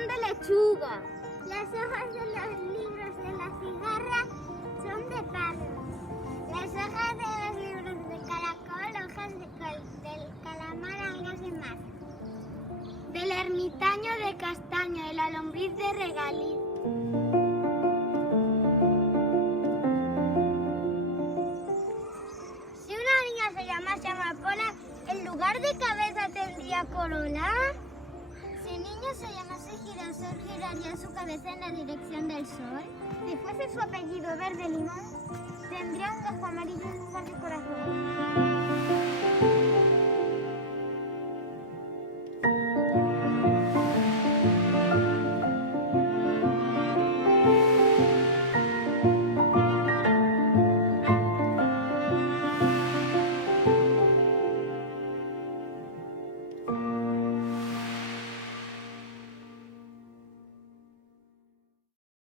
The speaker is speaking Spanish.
son de lechuga. Las hojas de los libros de la cigarra son de parra. Las hojas de los libros de caracol, hojas del calamar, algas de mar. Del ermitaño de castaño, de la lombriz de regaliz. Si una niña se llamase amapola, ¿en lugar de cabeza tendría corola? Si el niño se llamase girasol, giraría su cabeza en la dirección del sol. Si fuese su apellido verde limón, tendría un ojo amarillo en lugar de corazón.